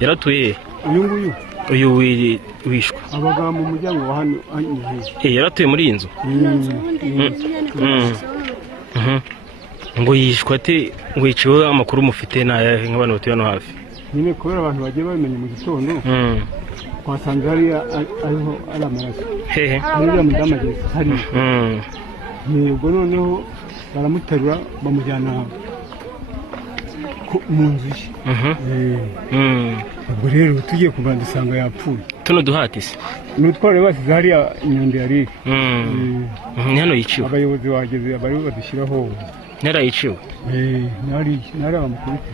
yaratuye uyu wishwa abaga mu muryango wa hano yaratuye muri iyi nzu ngo yishwa ate ngo yiciwe amakuru mufite n'ayahe nk'abantu batuye hano hafi nyine kubera abantu bagiye babimenya mu gitondo twasanze hariya ariho ari amaraso hehe hariya mudamu ageze hariya yego noneho baramuterura bamujyana mu nzu ye ubwo rero tugiye kumva dusanga yapfuye tuno duhati se n'utware basize hariya inyundo yari ni hano yiciwe abayobozi bageze bari badushyiraho narayiciwe nari bamukubita